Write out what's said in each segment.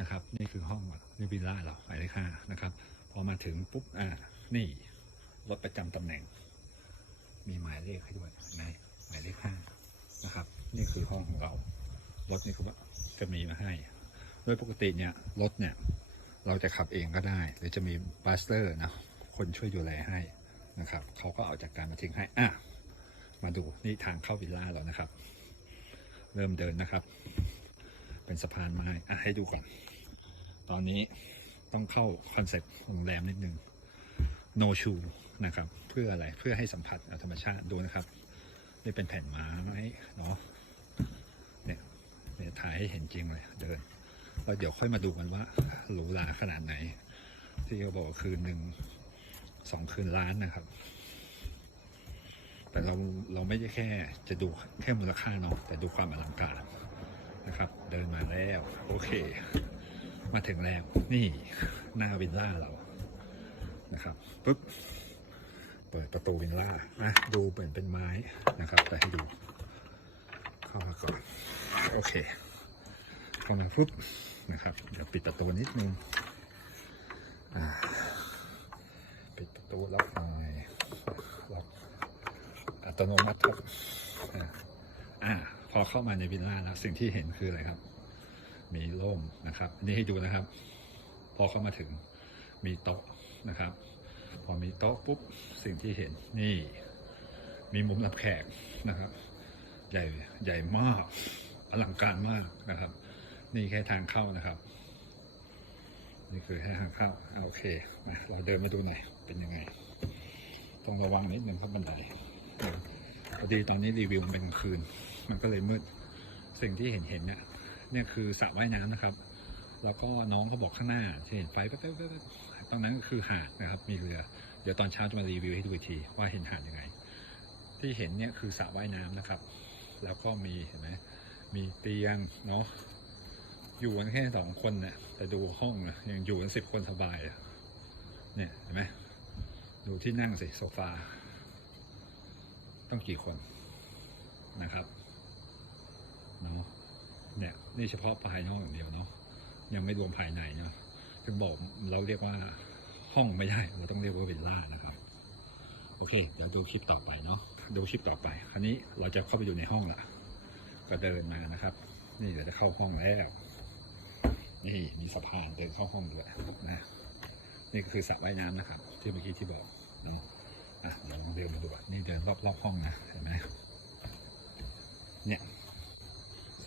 นะครับ นี่คือห้องนี่วิลล่าเราหมายเลขห้านะครับ พอมาถึงปุ๊บอ่านี่รถประจำตำแหน่ง มีหมายเลขให้ด้วยในหมายเลขห้านะครับ นี่คือห้องของเรารถนี่คือว่าจะมีมาให้โดยปกติเนี่ยรถเนี่ยเราจะขับเองก็ได้ หรือจะมีบัสเตอร์นะคนช่วยดูแลให้นะครับเขาก็เอาจากการมาทิ้งให้อะมาดูนี่ทางเข้าวิลล่าแล้วนะครับ เริ่มเดินนะครับ เป็นสะพานไม้อะให้ดูก่อน ตอนนี้ต้องเข้าคอนเซ็ปต์โรงแรมนิดนึง no shoe นะครับ เพื่ออะไรเพื่อให้สัมผัสธรรมชาติดูนะครับ นี่เป็นแผ่นไม้เนาะเนี่ยเนี่ยถ่ายให้เห็นจริงเลยเดินแล้วเดี๋ยวค่อยมาดูกันว่าหรูหราขนาดไหน ที่เขาบอกคืนหนึ่งสองคืนล้านนะครับ แต่เราเราไม่ได้แค่จะดูแค่มูลค่าเนาะแต่ดูความอลังการนะครับ เดินมาแล้ว โอเค มาถึงแล้ว นี่หน้าวิลล่าเรานะครับปุ๊บเปิดประตูวิลล่านะดูเหมือนเป็นไม้นะครับ แต่ให้ดูเข้ามาก่อน โอเคพอมันปุ๊บนะครับ เดี๋ยวปิดประตูนิดนึงปิดประตูล็อกหน่อยล็อกอัตโนมัติครับอ่าอ่าพอเข้ามาในวิลล่าแล้วสิ่งที่เห็นคืออะไรครับ มีร่มนะครับอันนี่ให้ดูนะครับ พอเข้ามาถึงมีโต๊ะนะครับ พอมีโต๊ะปุ๊บสิ่งที่เห็นนี่ มีมุมรับแขกนะครับ ใหญ่ใหญ่มากอลังการมากนะครับ นี่แค่ทางเข้านะครับ นี่คือแค่ทางเข้าโอเคมาเราเดินมาดูหน่อยเป็นยังไงต้องระวังนิดนึงครับบันไดพอดีตอนนี้รีวิวมันเป็นคืน มันก็เลยมืดสิ่งที่เห็นเห็นเนี่ย เนี่ยคือสระว่ายน้ำนะครับ แล้วก็น้องเขาบอกข้างหน้าที่เห็นไฟแป๊บๆตรงนั้นก็คือหาดนะครับ มีเรือ เดี๋ยวตอนเช้าจะมารีวิวให้ดูอีกทีว่าเห็นหาดยังไง ที่เห็นเนี่ยคือสระว่ายน้ำนะครับ แล้วก็มีเห็นไหมมีเตียงเนาะอยู่กันแค่สองคนเนี่ยแต่ดูห้องนะยังอยู่กันสิบคนสบายอะเนี่ยเห็นไหมดูที่นั่งสิโซฟา ต้องกี่คนนะครับเนาะ นี่เฉพาะภายนอกอย่างเดียวเนาะยังไม่รวมภายในเนาะถึงบอกเราเรียกว่าห้องไม่ได้ เราต้องเรียกว่าวิลล่านะครับ โอเค เดี๋ยวดูคลิปต่อไปเนาะดูคลิปต่อไป คราวนี้เราจะเข้าไปอยู่ในห้องละก็เดินมานะครับ นี่เดี๋ยวจะเข้าห้องแล้วนี่มีสะพานเดินเข้าห้องด้วยนะนี่ก็คือสระว่ายน้ำนะครับ ที่เมื่อกี้ที่บอกเนาะอะเดี๋ยวลองเดินมาดูอะนี่เดินรอบๆห้องนะเห็นไหมเนี่ย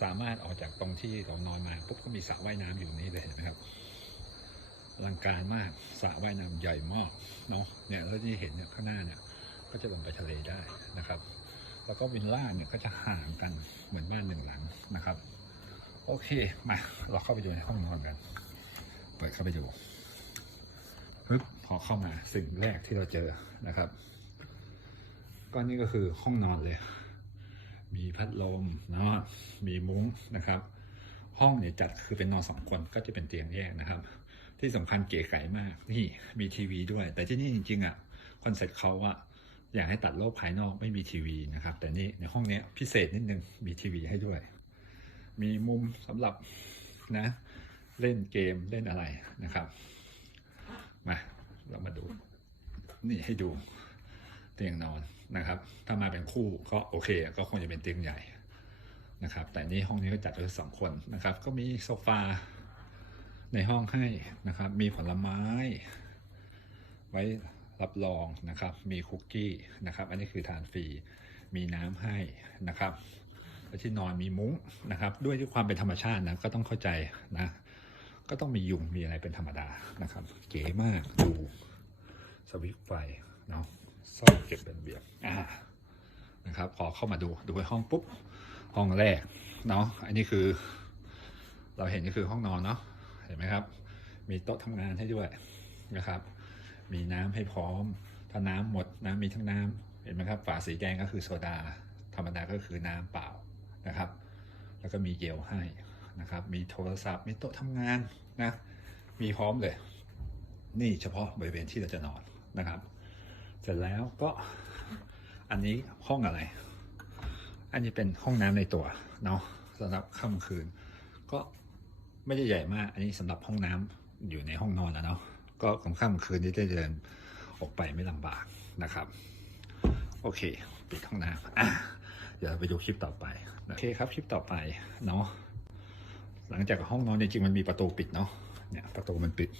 สามารถออกจากตรงที่เรานอนมาปุ๊บก็มีสระว่ายน้ำอยู่นี้เลยนไหมครับอลังการมากสระว่ายน้ำใหญ่มากเนาะเนี่ยแล้วที่เห็นเนี่ยข้างหน้าเนี่ยก็จะลงไปทะเลได้นะครับ แล้วก็วิลล่าเนี่ยก็จะห่างกันเหมือนบ้านหนึ่งหลังนะครับ โอเคมาเราเข้าไปดูในห้องนอนกัน เปิดเข้าไปดูปึ๊บพอเข้ามาสิ่งแรกที่เราเจอนะครับ ก็นี่ก็คือห้องนอนเลย มีพัดลมเนาะมีมุ้งนะครับ ห้องเนี่ยจัดคือเป็นนอนสองคนก็จะเป็นเตียงแยกนะครับ ที่สำคัญเก๋ไก๋มาก นี่มีทีวีด้วย แต่ที่นี่จริงๆอะคอนเซ็ปต์เขาอะอยากให้ตัดโลกภายนอกไม่มีทีวีนะครับ แต่นี่ในห้องเนี้ยพิเศษนิดนึงมีทีวีให้ด้วย มีมุมสำหรับนะเล่นเกมเล่นอะไรนะครับมาเรามาดู นี่ให้ดูเตียงนอน นะครับถ้ามาเป็นคู่ก็โอเค ก็คงจะเป็นเตียงใหญ่นะครับ แต่นี่ห้องนี้ก็จัดไว้สองคนนะครับ ก็มีโซฟาในห้องให้นะครับ มีผลไม้ ไว้รับรองนะครับ มีคุกกี้นะครับ อันนี้คือทานฟรีมีน้ำให้นะครับแล้วที่นอนมีมุ้งนะครับ ด้วยที่ความเป็นธรรมชาตินะก็ต้องเข้าใจนะ ก็ต้องมียุงมีอะไรเป็นธรรมดานะครับ เก๋มากดูสวิตช์ไฟเนาะ ซ่อนเก็บเป็นเบียบอ่านะครับพอเข้ามาดูดูในห้องปุ๊บห้องแรกเนาะอันนี้คือ เราเห็นก็คือห้องนอนเนาะเห็นไหมครับ มีโต๊ะทำงานให้ด้วยนะครับ มีน้ำให้พร้อม ถ้าน้ำหมดน้ำมีทั้งน้ำเห็นไหมครับฝาสีแดงก็คือโซดา ธรรมดาก็คือน้ำเปล่านะครับ แล้วก็มีเจลให้นะครับ มีโทรศัพท์มีโต๊ะทำงานนะมีพร้อมเลย นี่เฉพาะบริเวณที่เราจะนอนนะครับ เสร็จแล้วก็อันนี้ห้องอะไร อันนี้เป็นห้องน้ำในตัวเนาะสำหรับค่ำคืน ก็ไม่ได้ใหญ่มาก อันนี้สำหรับห้องน้ำอยู่ในห้องนอนแล้วเนาะก็กลางค่ำคืนนี้ได้เดินออกไปไม่ลำบากนะครับ โอเค ปิดห้องน้ำอะเดี๋ยวเราไปดูคลิปต่อไปนะโอเคครับคลิปต่อไปเนาะหลังจากห้องนอนจริงๆมันมีประตูปิดเนาะเนี่ยประตูมันปิด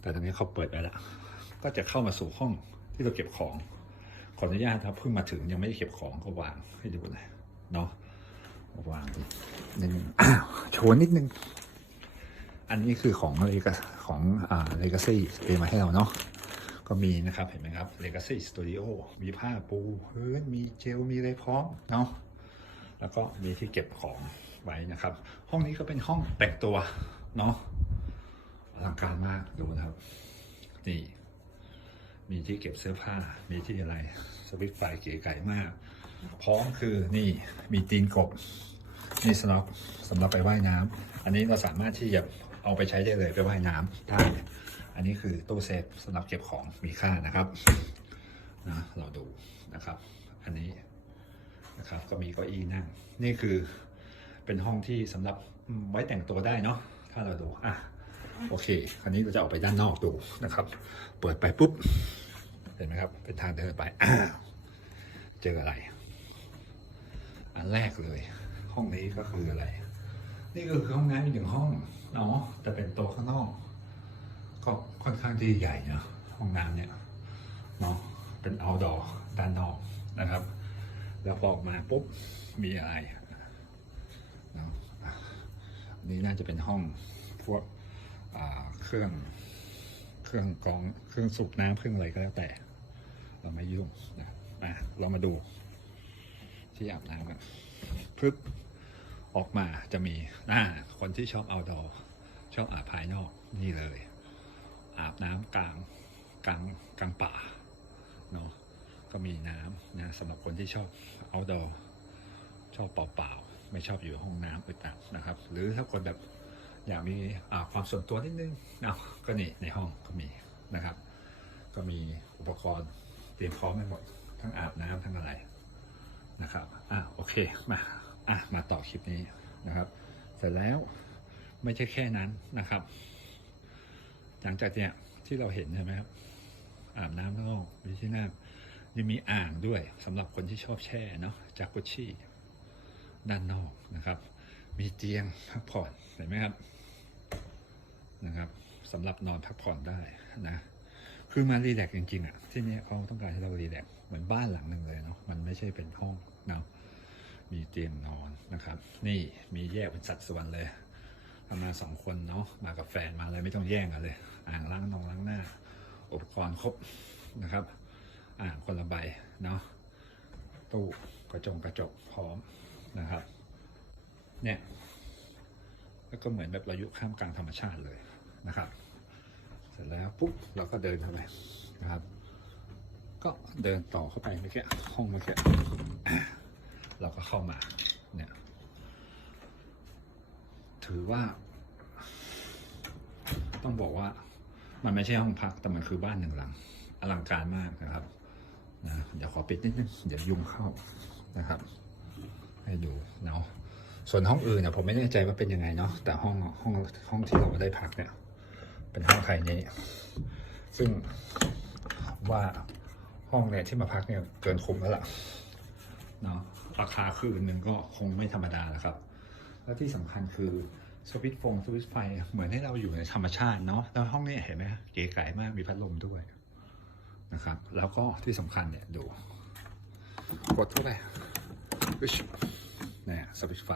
แต่ตอนนี้เขาเปิดไปแล้วก็จะเข้ามาสู่ห้อง ที่เราเก็บของ ขออนุญาตครับเพิ่งมาถึงยังไม่ได้เก็บของก็วางให้ดูเลยเนาะวางนิดนึงโชว์นิดนึง อันนี้คือของเลกของอ่าเลกาซี่เตรียมมาให้เราเนาะก็มีนะครับเห็นไหมครับ Legacy Studio มีผ้าปูพื้นมีเจลมีอะไรพร้อมเนาะแล้วก็มีที่เก็บของไว้นะครับ ห้องนี้ก็เป็นห้องแต่งตัวเนาะอลังการมากดูนะครับ นี่ มีที่เก็บเสื้อผ้า มีที่อะไร สวิตช์ไฟเก๋ไก่มาก พร้อมคือนี่มีตีนกบ นี่สำหรับสำหรับไปว่ายน้ำอันนี้เราสามารถที่จะเอาไปใช้ได้เลยไปว่ายน้ำได้ อันนี้คือตู้เซฟสำหรับเก็บของมีค่านะครับนะเราดูนะครับ อันนี้นะครับก็มีเก้าอี้นั่ง นี่คือเป็นห้องที่สำหรับไว้แต่งตัวได้เนาะถ้าเราดูอะ โอเค คราวนี้เราจะออกไปด้านนอกดูนะครับ เปิดไปปุ๊บ เห็นไหมครับ เป็นทางเดินไป เจออะไร อันแรกเลย ห้องนี้ก็คืออะไร นี่ก็คือห้องน้ำอีกหนึ่งห้องเนาะแต่เป็นโต๊ะข้างนอก ก็ค่อนข้างที่ใหญ่เนาะห้องน้ำเนี่ยเนาะเป็น outdoor ด้านนอกนะครับ แล้วพอออกมาปุ๊บ มีอะไรเนาะอันนี้น่าจะเป็นห้องพวก เครื่องเครื่องกรองเครื่องสูบน้ำเครื่องอะไรก็แล้วแต่ เราไม่ยุ่งนะอะเรามาดูที่อาบน้ำกันปึ๊บออกมาจะมีอ่าคนที่ชอบ outdoor ชอบอาบภายนอกนี่เลย อาบน้ำกลางกลางกลางป่าเนาะก็มีน้ำนะสำหรับคนที่ชอบ outdoor ชอบเปล่าๆไม่ชอบอยู่ห้องน้ำอึดอัดนะครับ หรือถ้าคนแบบ อยากมีความส่วนตัวนิดนึงเนาะก็นี่ในห้องก็มีนะครับ ก็มีอุปกรณ์เตรียมพร้อมไปหมด ทั้งอาบน้ำทั้งอะไรนะครับอะโอเคมาอะมาต่อคลิปนี้นะครับ เสร็จแล้วไม่ใช่แค่นั้นนะครับ หลังจากเนี้ยที่เราเห็นใช่ไหมครับอาบน้ำข้างนอกมีที่นั่งยังมีอ่างด้วยสำหรับคนที่ชอบแช่เนาะจากกุชชี่ด้านนอกนะครับ มีเตียงพักผ่อนเห็นไหมครับนะครับสำหรับนอนพักผ่อนได้นะคือมารีแลกซ์จริงๆอะที่นี้เขาต้องการให้เรารีแลกซ์เหมือนบ้านหลังหนึ่งเลยเนาะมันไม่ใช่เป็นห้องเนาะมีเตียงนอนนะครับ นี่มีแยกเป็นสัดส่วนเลยทำมาสองคนเนาะมากับแฟนมาเลยไม่ต้องแย่งกันเลย อ่างล้างนองล้างหน้า อุปกรณ์ครบนะครับ อ่างคนละใบเนาะตู้กระจงกระจกพร้อมนะครับ เนี่ยแล้วก็เหมือนแบบเราอยู่ข้ามกลางธรรมชาติเลยนะครับ เสร็จแล้วปุ๊บเราก็เดินเข้าไปนะครับ ก็เดินต่อเข้าไปเมื่อกี้ห้องเมื่อกี้เราก็เข้ามาเนี่ยถือว่า ต้องบอกว่ามันไม่ใช่ห้องพักแต่มันคือบ้านหนึ่งหลัง อลังการมากนะครับนะเดี๋ยวขอปิดนิดนึงเดี๋ยวยุ่งเข้านะครับ ส่วนห้องอื่นเนี่ยผมไม่แน่ใจว่าเป็นยังไงเนาะแต่ห้องห้องห้องที่เราได้พักเนี่ย เป็นห้องใครนี้ ซึ่งว่าห้องเนี่ยที่มาพักเนี่ยเกินคุ้มแล้วล่ะเนาะราคาคืนหนึ่งก็คงไม่ธรรมดาแล้วครับ แล้วที่สำคัญคือสวิตช์ฟงสวิตช์ไฟเหมือนให้เราอยู่ในธรรมชาติเนาะแล้วห้องนี้เห็นไหมเก๋ไก๋มากมีพัดลมด้วยนะครับ แล้วก็ที่สำคัญเนี่ยดูกดเข้าไปอึชเนี่ยสวิตช์ไฟ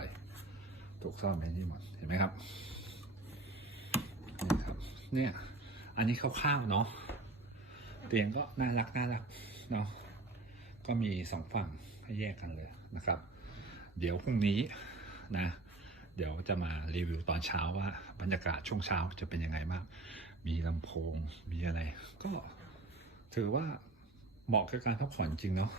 ถูกซ่อนไว้นี่หมดเห็นไหมครับนี่ครับ เนี่ย อันนี้คร่าวๆเนาะเตียงก็น่ารักน่ารักเนาะก็มีสองฝั่งให้แยกกันเลยนะครับ เดี๋ยวพรุ่งนี้นะ เดี๋ยวจะมารีวิวตอนเช้าว่า บรรยากาศช่วงเช้าจะเป็นยังไงบ้างมีลำโพงมีอะไร ก็ถือว่าเหมาะกับการพักผ่อนจริงเนาะ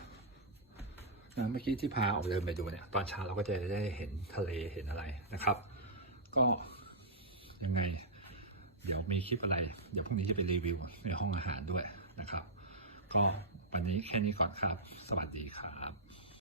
นะเมื่อกี้ที่พาออกเดินไปดูเนี่ยตอนเช้าเราก็จะได้เห็นทะเลเห็นอะไรนะครับ ก็ยังไง เดี๋ยวมีคลิปอะไร เดี๋ยวพรุ่งนี้จะไปรีวิวในห้องอาหารด้วยนะครับ ก็วันนี้แค่นี้ก่อนครับ สวัสดีครับ